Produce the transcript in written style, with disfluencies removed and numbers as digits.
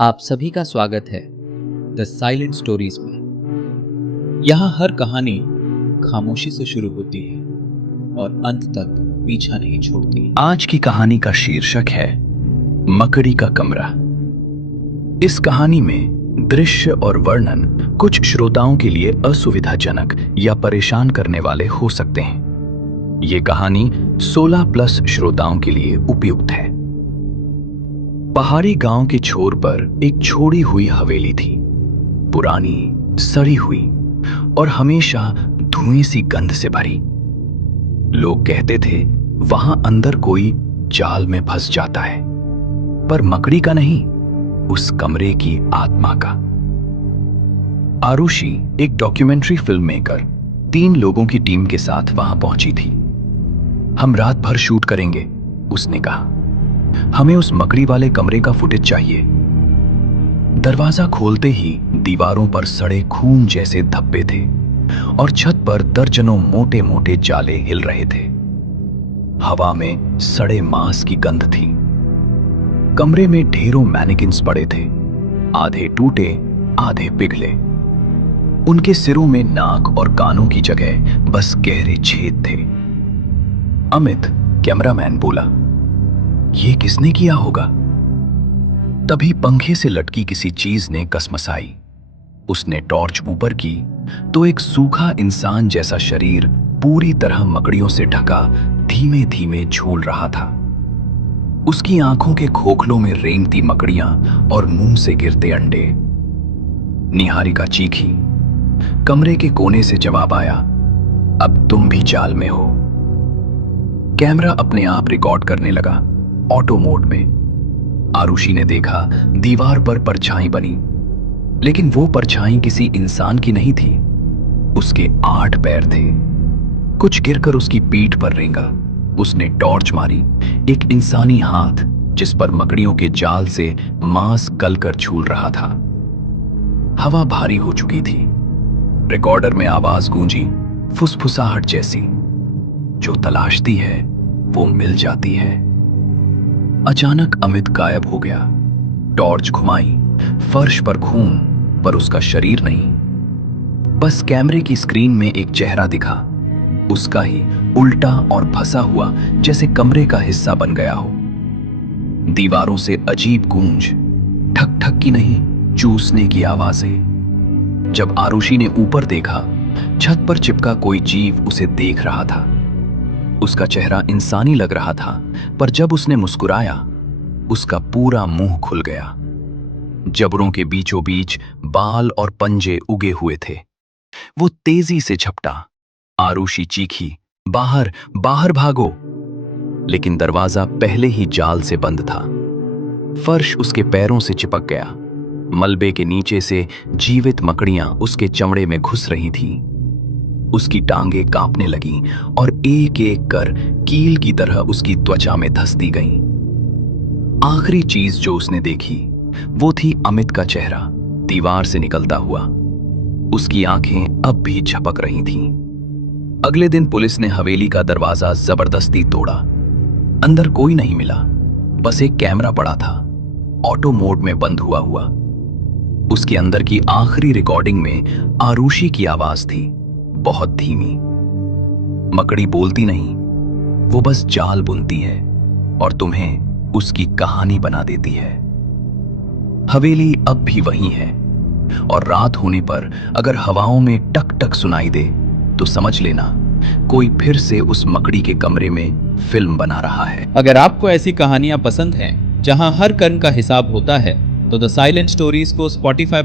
आप सभी का स्वागत है द साइलेंट स्टोरीज में। यहाँ हर कहानी खामोशी से शुरू होती है और अंत तक पीछा नहीं छोड़ती। आज की कहानी का शीर्षक है मकड़ी का कमरा। इस कहानी में दृश्य और वर्णन कुछ श्रोताओं के लिए असुविधाजनक या परेशान करने वाले हो सकते हैं। ये कहानी 16+ श्रोताओं के लिए उपयुक्त है। पहाड़ी गांव के छोर पर एक छोड़ी हुई हवेली थी, पुरानी, सड़ी हुई और हमेशा धुएं सी गंध से भरी। लोग कहते थे वहां अंदर कोई जाल में फंस जाता है, पर मकड़ी का नहीं, उस कमरे की आत्मा का। आरुषि, एक डॉक्यूमेंट्री फिल्म मेकर, 3 लोगों की टीम के साथ वहां पहुंची थी। हम रात भर शूट करेंगे, उसने कहा। हमें उस मकड़ी वाले कमरे का फुटेज चाहिए। दरवाजा खोलते ही दीवारों पर सड़े खून जैसे धब्बे थे और छत पर दर्जनों मोटे मोटे जाले हिल रहे थे। हवा में सड़े मांस की गंध थी। कमरे में ढेरों मैनेकिन्स पड़े थे, आधे टूटे, आधे पिघले। उनके सिरों में नाक और कानों की जगह बस गहरे छेद थे। अमित, कैमरामैन, बोला, ये किसने किया होगा? तभी पंखे से लटकी किसी चीज ने कसमसाई। उसने टॉर्च ऊपर की तो एक सूखा इंसान जैसा शरीर पूरी तरह मकड़ियों से ढका धीमे धीमे झूल रहा था। उसकी आंखों के खोखलों में रेंगती मकड़ियां और मुंह से गिरते अंडे। निहारिका चीखी। कमरे के कोने से जवाब आया, अब तुम भी जाल में हो। कैमरा अपने आप रिकॉर्ड करने लगा, ऑटो मोड में। आरुषि ने देखा दीवार पर परछाई बनी, लेकिन वो परछाई किसी इंसान की नहीं थी। उसके 8 पैर थे। कुछ गिरकर उसकी पीठ पर रेंगा। उसने टॉर्च मारी। एक इंसानी हाथ जिस पर मकड़ियों के जाल से मांस गलकर झूल रहा था। हवा भारी हो चुकी थी। रिकॉर्डर में आवाज गूंजी, फुसफुसाहट जैसी, जो तलाशती है वो मिल जाती है। अचानक अमित गायब हो गया। टॉर्च घुमाई, फर्श पर खून, पर उसका शरीर नहीं। बस कैमरे की स्क्रीन में एक चेहरा दिखा, उसका ही, उल्टा और फंसा हुआ, जैसे कमरे का हिस्सा बन गया हो। दीवारों से अजीब गूंज, ठक ठक की नहीं, चूसने की आवाजें। जब आरुषि ने ऊपर देखा, छत पर चिपका कोई जीव उसे देख रहा था। उसका चेहरा इंसानी लग रहा था, पर जब उसने मुस्कुराया, उसका पूरा मुंह खुल गया। जबड़ों के बीचों बीच बाल और पंजे उगे हुए थे। वो तेजी से झपटा। आरुषि चीखी, बाहर, बाहर भागो! लेकिन दरवाजा पहले ही जाल से बंद था। फर्श उसके पैरों से चिपक गया। मलबे के नीचे से जीवित मकड़ियां उसके चमड़े में घुस रही थीं। उसकी टांगें कांपने लगीं और एक एक कर कील की तरह उसकी त्वचा में धंसती गईं। आखिरी चीज जो उसने देखी वो थी अमित का चेहरा, दीवार से निकलता हुआ। उसकी आंखें अब भी झपक रही थीं। अगले दिन पुलिस ने हवेली का दरवाजा जबरदस्ती तोड़ा। अंदर कोई नहीं मिला, बस एक कैमरा पड़ा था, ऑटो मोड में बंद हुआ हुआ। उसके अंदर की आखिरी रिकॉर्डिंग में आरुषि की आवाज थी, बहुत धीमी। मकड़ी बोलती नहीं, वो बस जाल बुनती है और तुम्हें उसकी कहानी बना देती है। हवेली अब भी वही है, और रात होने पर अगर हवाओं में टक टक सुनाई दे तो समझ लेना कोई फिर से उस मकड़ी के कमरे में फिल्म बना रहा है। अगर आपको ऐसी कहानियां पसंद हैं जहां हर कर्म का हिसाब होता है, तो द साइलेंट स्टोरीज को स्पॉटिफाई